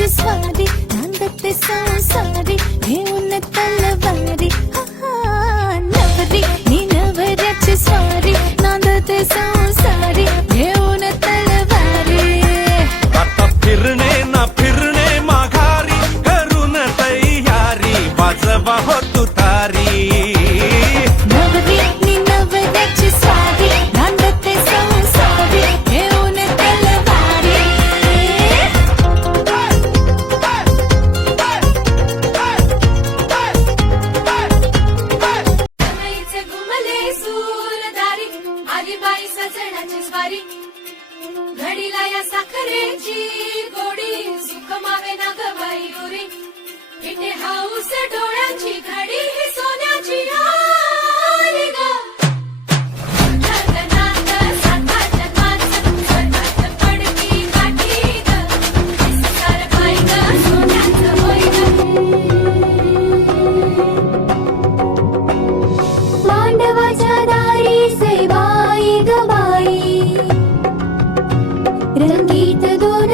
नवऱ्याची स्वारी नांदते संसारी घेऊन तलवारी नवरी मी नवऱ्याची स्वारी नांदते संसारी घेऊन तलवारी आता फिरणे ना फिरणे माघारी करून तयारी वाजवा हो तुतारी नवरी मी नवऱ्याची स्वारी नांदते संसारी घेऊन तलवारी नईचे घुमले सूरदारी आली बाई सजणाची स्वारी घडीला या साखरेची गोडी सुख मावे ना गवाई उरी इथे हाऊस डोळ्याची घडी ही सोन्याची आली ग नंदनाथ साताच माच स्वतःच पडकी काठी ग सार बाई ग सोन्याचं होय ग मांडवाच्या दारी से बाई ग बाई रंगीत दोन